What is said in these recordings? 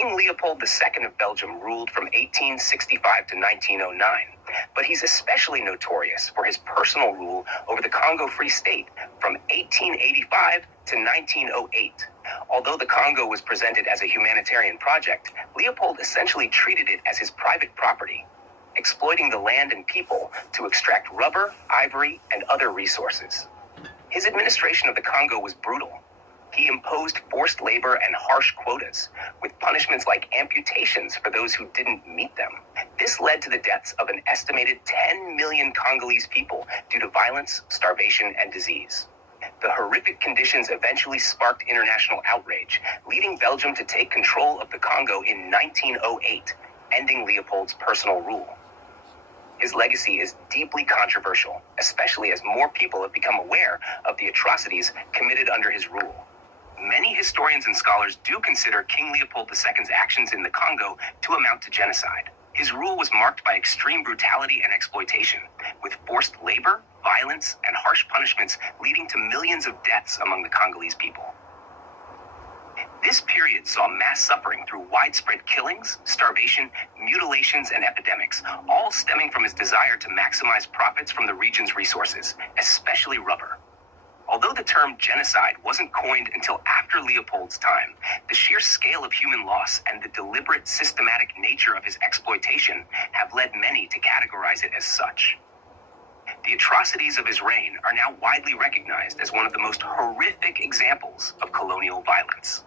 King Leopold II of Belgium ruled from 1865 to 1909, but he's especially notorious for his personal rule over the Congo Free State from 1885 to 1908. Although the Congo was presented as a humanitarian project, Leopold essentially treated it as his private property, exploiting the land and people to extract rubber, ivory, and other resources. His administration of the Congo was brutal. He imposed forced labor and harsh quotas, with punishments like amputations for those who didn't meet them. This led to the deaths of an estimated 10 million Congolese people due to violence, starvation, and disease. The horrific conditions eventually sparked international outrage, leading Belgium to take control of the Congo in 1908, ending Leopold's personal rule. His legacy is deeply controversial, especially as more people have become aware of the atrocities committed under his rule. Many historians and scholars do consider King Leopold II's actions in the Congo to amount to genocide. His rule was marked by extreme brutality and exploitation, with forced labor, violence, and harsh punishments leading to millions of deaths among the Congolese people. This period saw mass suffering through widespread killings, starvation, mutilations, and epidemics, all stemming from his desire to maximize profits from the region's resources, especially rubber. Although the term genocide wasn't coined until after Leopold's time, the sheer scale of human loss and the deliberate, systematic nature of his exploitation have led many to categorize it as such. The atrocities of his reign are now widely recognized as one of the most horrific examples of colonial violence.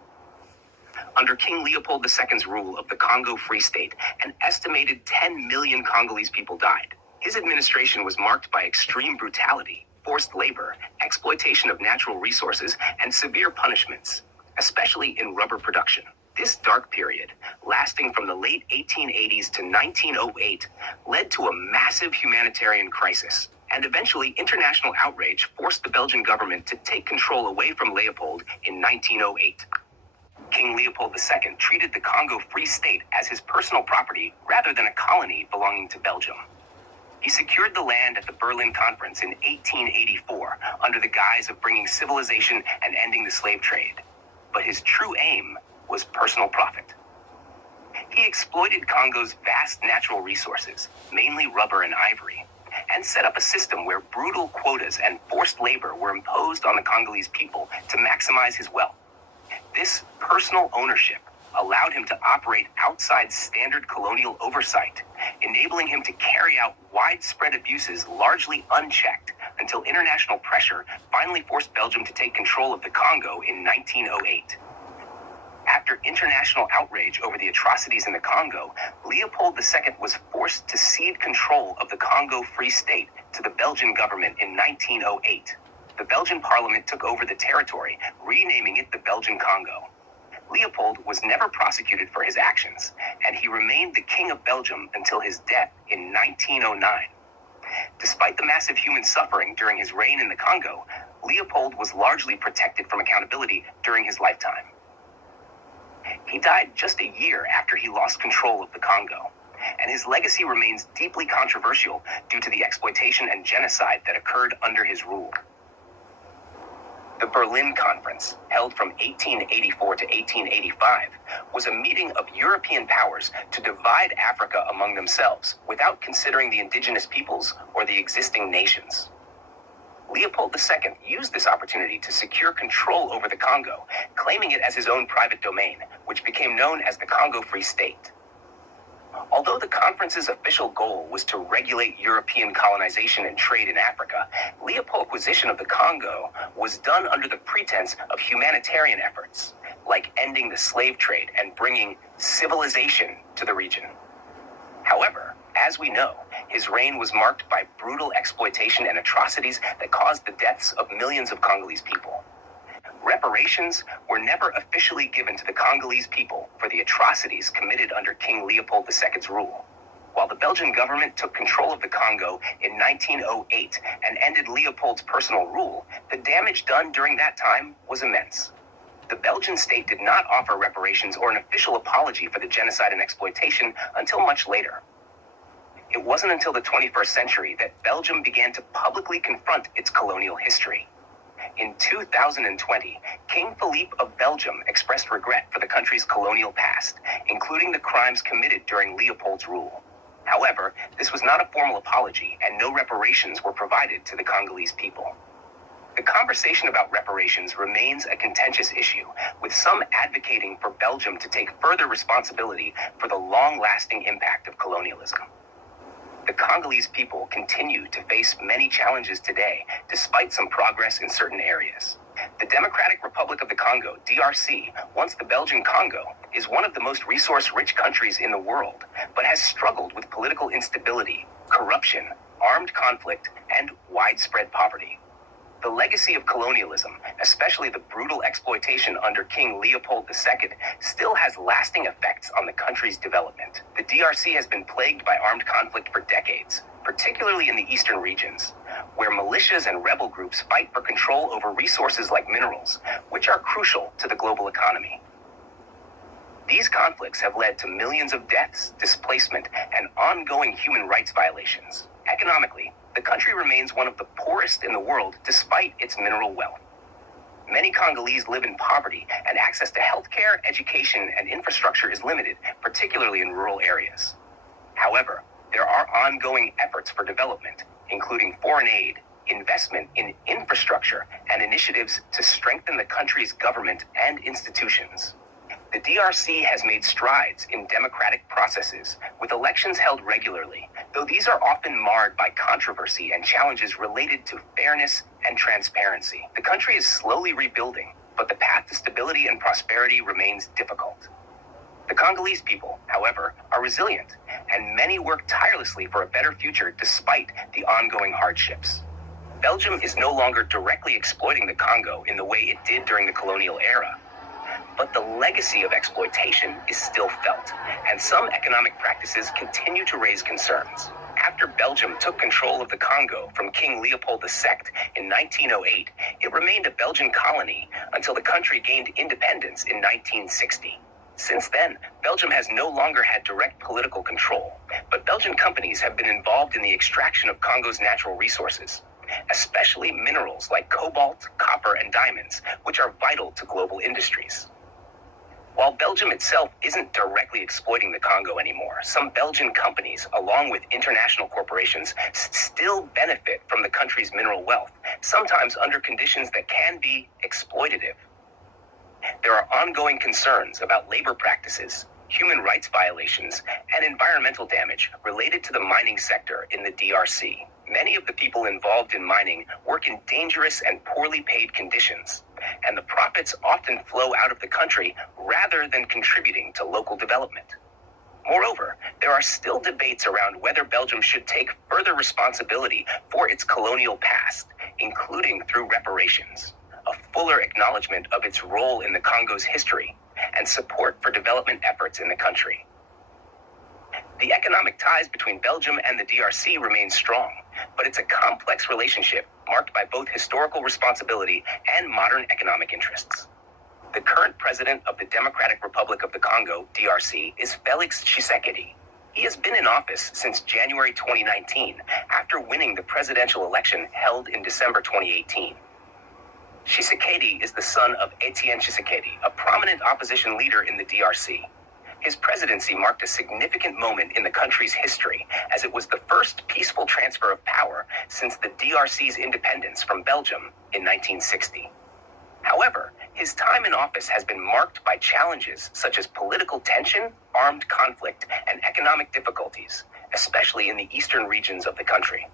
Under King Leopold II's rule of the Congo Free State, an estimated 10 million Congolese people died. His administration was marked by extreme brutality, forced labor, exploitation of natural resources, and severe punishments, especially in rubber production. This dark period, lasting from the late 1880s to 1908, led to a massive humanitarian crisis, and eventually international outrage forced the Belgian government to take control away from Leopold in 1908. King Leopold II treated the Congo Free State as his personal property rather than a colony belonging to Belgium. He secured the land at the Berlin Conference in 1884 under the guise of bringing civilization and ending the slave trade. But his true aim was personal profit. He exploited Congo's vast natural resources, mainly rubber and ivory, and set up a system where brutal quotas and forced labor were imposed on the Congolese people to maximize his wealth. This personal ownership allowed him to operate outside standard colonial oversight, enabling him to carry out widespread abuses largely unchecked until international pressure finally forced Belgium to take control of the Congo in 1908. After international outrage over the atrocities in the Congo, Leopold II was forced to cede control of the Congo Free State to the Belgian government in 1908. The Belgian parliament took over the territory, renaming it the Belgian Congo. Leopold was never prosecuted for his actions, and he remained the King of Belgium until his death in 1909. Despite the massive human suffering during his reign in the Congo, Leopold was largely protected from accountability during his lifetime. He died just a year after he lost control of the Congo, and his legacy remains deeply controversial due to the exploitation and genocide that occurred under his rule. The Berlin Conference, held from 1884 to 1885, was a meeting of European powers to divide Africa among themselves without considering the indigenous peoples or the existing nations. Leopold II used this opportunity to secure control over the Congo, claiming it as his own private domain, which became known as the Congo Free State. Although the conference's official goal was to regulate European colonization and trade in Africa, Leopold's acquisition of the Congo was done under the pretense of humanitarian efforts, like ending the slave trade and bringing civilization to the region. However, as we know, his reign was marked by brutal exploitation and atrocities that caused the deaths of millions of Congolese people. Reparations were never officially given to the Congolese people for the atrocities committed under King Leopold II's rule. While the Belgian government took control of the Congo in 1908 and ended Leopold's personal rule, the damage done during that time was immense. The Belgian state did not offer reparations or an official apology for the genocide and exploitation until much later. It wasn't until the 21st century that Belgium began to publicly confront its colonial history. In 2020, King Philippe of Belgium expressed regret for the country's colonial past, including the crimes committed during Leopold's rule. However, this was not a formal apology, and no reparations were provided to the Congolese people. The conversation about reparations remains a contentious issue, with some advocating for Belgium to take further responsibility for the long-lasting impact of colonialism. The Congolese people continue to face many challenges today, despite some progress in certain areas. The Democratic Republic of the Congo, DRC, once the Belgian Congo, is one of the most resource-rich countries in the world, but has struggled with political instability, corruption, armed conflict, and widespread poverty. The legacy of colonialism, especially the brutal exploitation under King Leopold II, still has lasting effects on the country's development. The DRC has been plagued by armed conflict for decades, particularly in the eastern regions, where militias and rebel groups fight for control over resources like minerals, which are crucial to the global economy. These conflicts have led to millions of deaths, displacement, and ongoing human rights violations. Economically, the country remains one of the poorest in the world despite its mineral wealth. Many Congolese live in poverty, and access to healthcare, education, and infrastructure is limited, particularly in rural areas. However, there are ongoing efforts for development, including foreign aid, investment in infrastructure, and initiatives to strengthen the country's government and institutions. The DRC has made strides in democratic processes, with elections held regularly, though these are often marred by controversy and challenges related to fairness and transparency. The country is slowly rebuilding, but the path to stability and prosperity remains difficult. The Congolese people, however, are resilient, and many work tirelessly for a better future despite the ongoing hardships. Belgium is no longer directly exploiting the Congo in the way it did during the colonial era, but the legacy of exploitation is still felt, and some economic practices continue to raise concerns. After Belgium took control of the Congo from King Leopold II in 1908, it remained a Belgian colony until the country gained independence in 1960. Since then, Belgium has no longer had direct political control, but Belgian companies have been involved in the extraction of Congo's natural resources, especially minerals like cobalt, copper, and diamonds, which are vital to global industries. While Belgium itself isn't directly exploiting the Congo anymore, some Belgian companies, along with international corporations, still benefit from the country's mineral wealth, sometimes under conditions that can be exploitative. There are ongoing concerns about labor practices, human rights violations, and environmental damage related to the mining sector in the DRC. Many of the people involved in mining work in dangerous and poorly paid conditions, and the profits often flow out of the country rather than contributing to local development. Moreover, there are still debates around whether Belgium should take further responsibility for its colonial past, including through reparations, a fuller acknowledgement of its role in the Congo's history, and support for development efforts in the country. The economic ties between Belgium and the DRC remain strong, but it's a complex relationship marked by both historical responsibility and modern economic interests. The current president of the Democratic Republic of the Congo, DRC, is Félix Tshisekedi. He has been in office since January 2019, after winning the presidential election held in December 2018. Tshisekedi is the son of Etienne Tshisekedi, a prominent opposition leader in the DRC. His presidency marked a significant moment in the country's history, as it was the first peaceful transfer of power since the DRC's independence from Belgium in 1960. However, his time in office has been marked by challenges such as political tension, armed conflict, and economic difficulties, especially in the eastern regions of the country.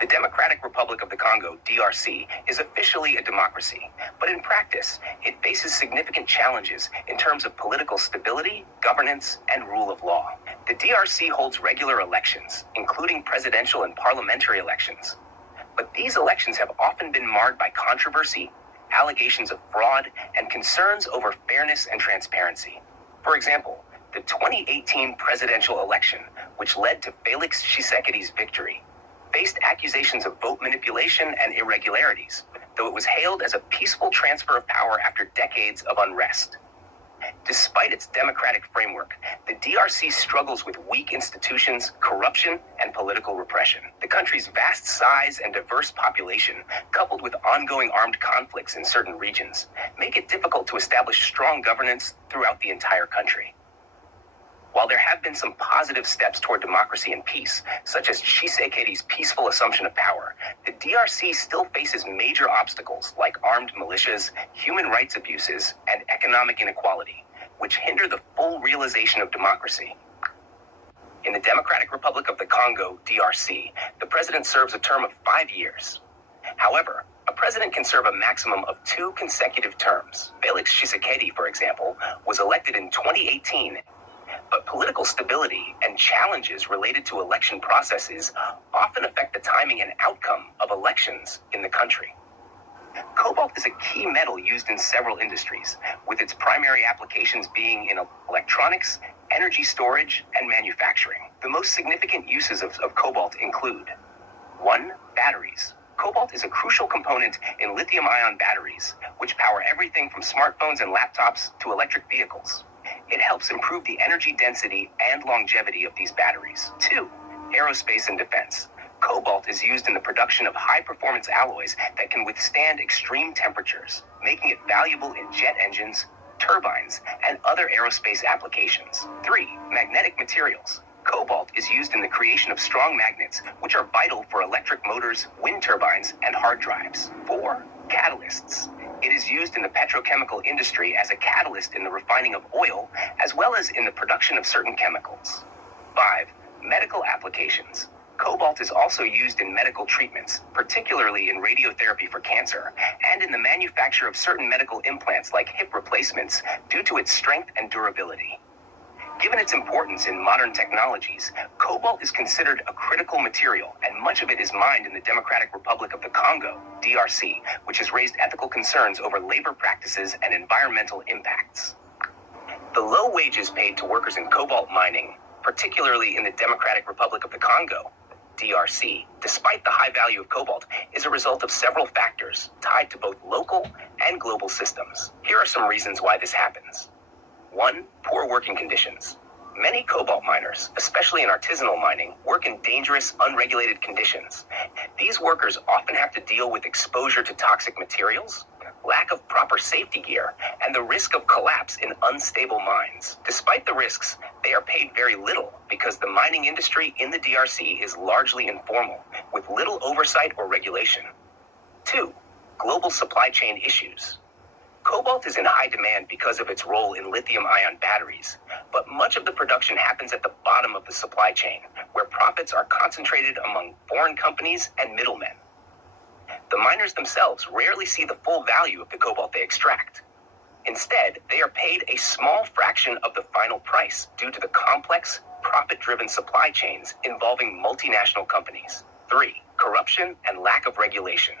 The Democratic Republic of the Congo, DRC, is officially a democracy, but in practice, it faces significant challenges in terms of political stability, governance, and rule of law. The DRC holds regular elections, including presidential and parliamentary elections. But these elections have often been marred by controversy, allegations of fraud, and concerns over fairness and transparency. For example, the 2018 presidential election, which led to Félix Tshisekedi's victory, faced accusations of vote manipulation and irregularities, though it was hailed as a peaceful transfer of power after decades of unrest. Despite its democratic framework, the DRC struggles with weak institutions, corruption, and political repression. The country's vast size and diverse population, coupled with ongoing armed conflicts in certain regions, make it difficult to establish strong governance throughout the entire country. While there have been some positive steps toward democracy and peace, such as Tshisekedi's peaceful assumption of power, the DRC still faces major obstacles like armed militias, human rights abuses, and economic inequality, which hinder the full realization of democracy. In the Democratic Republic of the Congo, DRC, the president serves a term of 5 years. However, a president can serve a maximum of 2 consecutive terms. Felix Tshisekedi, for example, was elected in 2018, but political stability and challenges related to election processes often affect the timing and outcome of elections in the country. Cobalt is a key metal used in several industries, with its primary applications being in electronics, energy storage, and manufacturing. The most significant uses of cobalt include 1. Batteries. Cobalt is a crucial component in lithium-ion batteries, which power everything from smartphones and laptops to electric vehicles. It helps improve the energy density and longevity of these batteries. 2. Aerospace and defense. Cobalt is used in the production of high-performance alloys that can withstand extreme temperatures, making it valuable in jet engines, turbines, and other aerospace applications. 3. Magnetic materials. Cobalt is used in the creation of strong magnets, which are vital for electric motors, wind turbines, and hard drives. 4. Catalysts. It is used in the petrochemical industry as a catalyst in the refining of oil, as well as in the production of certain chemicals. 5. Medical applications. Cobalt is also used in medical treatments, particularly in radiotherapy for cancer, and in the manufacture of certain medical implants like hip replacements due to its strength and durability. Given its importance in modern technologies, cobalt is considered a critical material, and much of it is mined in the Democratic Republic of the Congo, DRC, which has raised ethical concerns over labor practices and environmental impacts. The low wages paid to workers in cobalt mining, particularly in the Democratic Republic of the Congo, DRC, despite the high value of cobalt, is a result of several factors tied to both local and global systems. Here are some reasons why this happens. 1. Poor working conditions. Many cobalt miners, especially in artisanal mining, work in dangerous, unregulated conditions. These workers often have to deal with exposure to toxic materials, lack of proper safety gear, and the risk of collapse in unstable mines. Despite the risks, they are paid very little because the mining industry in the DRC is largely informal, with little oversight or regulation. 2. Global supply chain issues. Cobalt is in high demand because of its role in lithium-ion batteries, but much of the production happens at the bottom of the supply chain, where profits are concentrated among foreign companies and middlemen. The miners themselves rarely see the full value of the cobalt they extract. Instead, they are paid a small fraction of the final price due to the complex, profit-driven supply chains involving multinational companies. 3. Corruption and lack of regulation.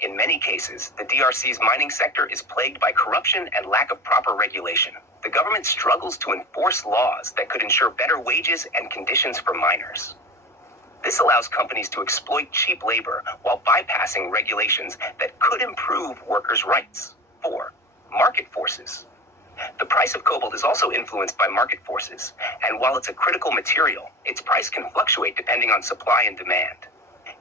In many cases, the DRC's mining sector is plagued by corruption and lack of proper regulation. The government struggles to enforce laws that could ensure better wages and conditions for miners. This allows companies to exploit cheap labor while bypassing regulations that could improve workers' rights. 4. Market forces. The price of cobalt is also influenced by market forces, and while it's a critical material, its price can fluctuate depending on supply and demand.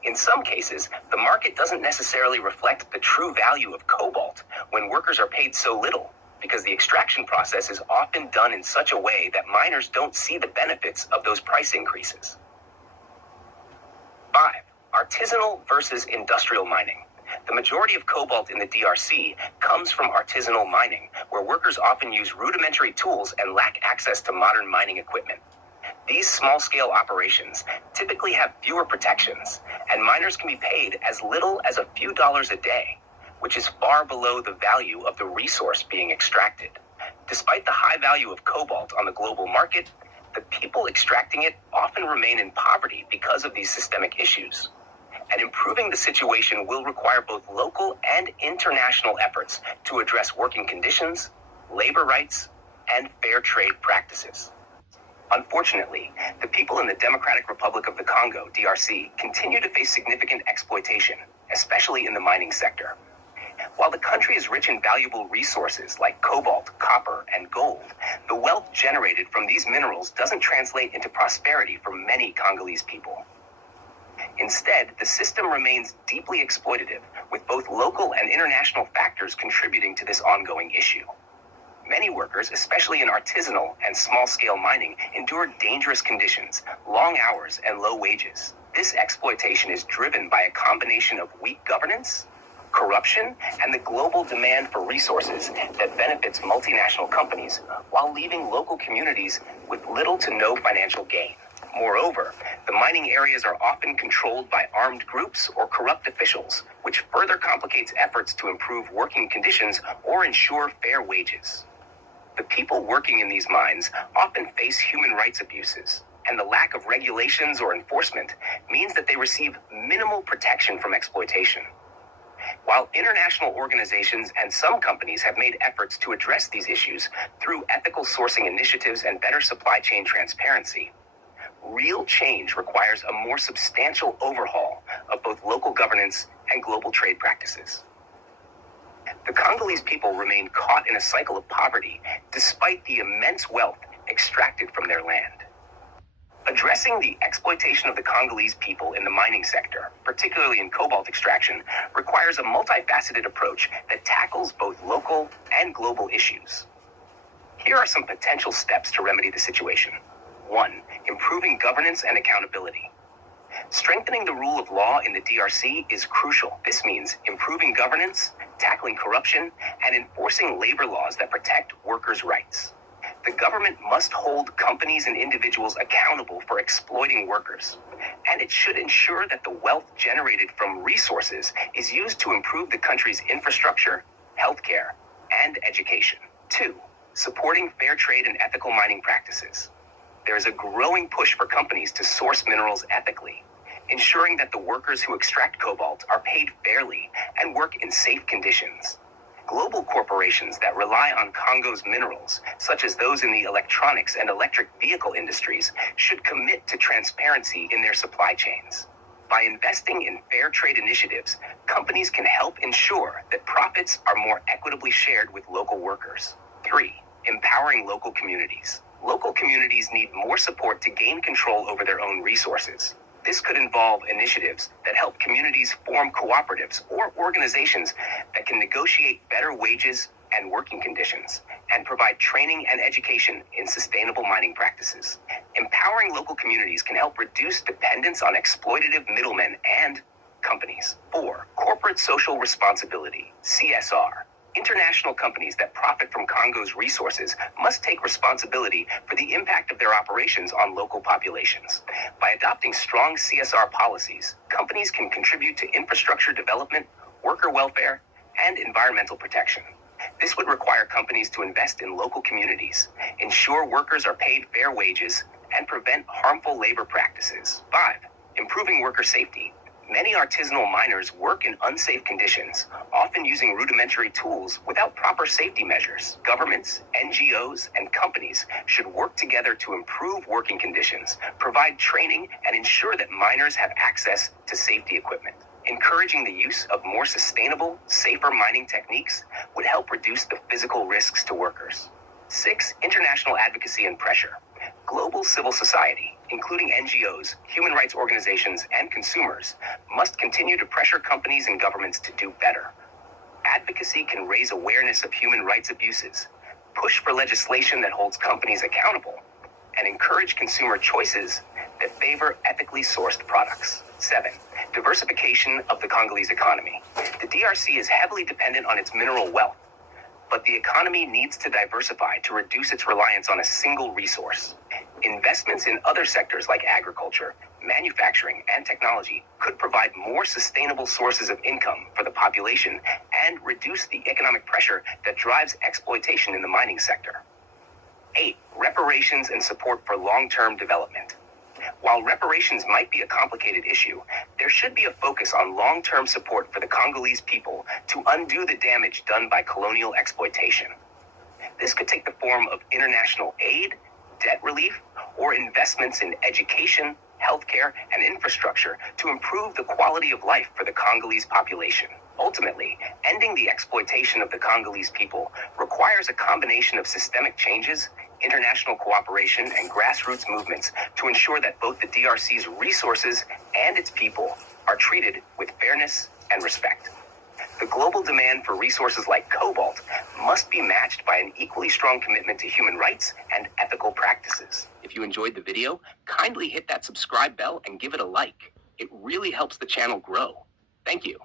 In some cases, the market doesn't necessarily reflect the true value of cobalt when workers are paid so little, because the extraction process is often done in such a way that miners don't see the benefits of those price increases. 5. Artisanal versus industrial mining. The majority of cobalt in the DRC comes from artisanal mining, where workers often use rudimentary tools and lack access to modern mining equipment. These small-scale operations typically have fewer protections, and miners can be paid as little as a few dollars a day, which is far below the value of the resource being extracted. Despite the high value of cobalt on the global market, the people extracting it often remain in poverty because of these systemic issues. And improving the situation will require both local and international efforts to address working conditions, labor rights, and fair trade practices. Unfortunately, the people in the Democratic Republic of the Congo, DRC, continue to face significant exploitation, especially in the mining sector. While the country is rich in valuable resources like cobalt, copper, and gold, the wealth generated from these minerals doesn't translate into prosperity for many Congolese people. Instead, the system remains deeply exploitative, with both local and international factors contributing to this ongoing issue. Many workers, especially in artisanal and small-scale mining, endure dangerous conditions, long hours, and low wages. This exploitation is driven by a combination of weak governance, corruption, and the global demand for resources that benefits multinational companies while leaving local communities with little to no financial gain. Moreover, the mining areas are often controlled by armed groups or corrupt officials, which further complicates efforts to improve working conditions or ensure fair wages. The people working in these mines often face human rights abuses, and the lack of regulations or enforcement means that they receive minimal protection from exploitation. While international organizations and some companies have made efforts to address these issues through ethical sourcing initiatives and better supply chain transparency, real change requires a more substantial overhaul of both local governance and global trade practices. The Congolese people remain caught in a cycle of poverty despite the immense wealth extracted from their land. Addressing the exploitation of the Congolese people in the mining sector, particularly in cobalt extraction, requires a multifaceted approach that tackles both local and global issues. Here are some potential steps to remedy the situation. 1. Improving governance and accountability. Strengthening the rule of law in the DRC is crucial. This means improving governance, tackling corruption, and enforcing labor laws that protect workers' rights. The government must hold companies and individuals accountable for exploiting workers, and it should ensure that the wealth generated from resources is used to improve the country's infrastructure, healthcare, and education. 2. Supporting fair trade and ethical mining practices. There is a growing push for companies to source minerals ethically, ensuring that the workers who extract cobalt are paid fairly and work in safe conditions. Global corporations that rely on Congo's minerals, such as those in the electronics and electric vehicle industries, should commit to transparency in their supply chains. By investing in fair trade initiatives, companies can help ensure that profits are more equitably shared with local workers. 3. Empowering local communities. Local communities need more support to gain control over their own resources. This could involve initiatives that help communities form cooperatives or organizations that can negotiate better wages and working conditions, and provide training and education in sustainable mining practices. Empowering local communities can help reduce dependence on exploitative middlemen and companies. 4. Corporate social responsibility, CSR. International companies that profit from Congo's resources must take responsibility for the impact of their operations on local populations. By adopting strong CSR policies, companies can contribute to infrastructure development, worker welfare, and environmental protection. This would require companies to invest in local communities, ensure workers are paid fair wages, and prevent harmful labor practices. 5. Improving worker safety. Many artisanal miners work in unsafe conditions, often using rudimentary tools without proper safety measures. Governments, NGOs, and companies should work together to improve working conditions, provide training, and ensure that miners have access to safety equipment. Encouraging the use of more sustainable, safer mining techniques would help reduce the physical risks to workers. 6. International advocacy and pressure. Global civil society, including NGOs, human rights organizations, and consumers, must continue to pressure companies and governments to do better. Advocacy can raise awareness of human rights abuses, push for legislation that holds companies accountable, and encourage consumer choices that favor ethically sourced products. 7. Diversification of the Congolese economy. The DRC is heavily dependent on its mineral wealth, but the economy needs to diversify to reduce its reliance on a single resource. Investments in other sectors like agriculture, manufacturing, and technology could provide more sustainable sources of income for the population and reduce the economic pressure that drives exploitation in the mining sector. 8. Reparations and support for long-term development. While reparations might be a complicated issue, there should be a focus on long-term support for the Congolese people to undo the damage done by colonial exploitation. This could take the form of international aid, debt relief, or investments in education, healthcare, and infrastructure to improve the quality of life for the Congolese population. Ultimately, ending the exploitation of the Congolese people requires a combination of systemic changes, international cooperation, and grassroots movements to ensure that both the DRC's resources and its people are treated with fairness and respect. The global demand for resources like cobalt must be matched by an equally strong commitment to human rights and ethical practices. If you enjoyed the video, kindly hit that subscribe bell and give it a like. It really helps the channel grow. Thank you.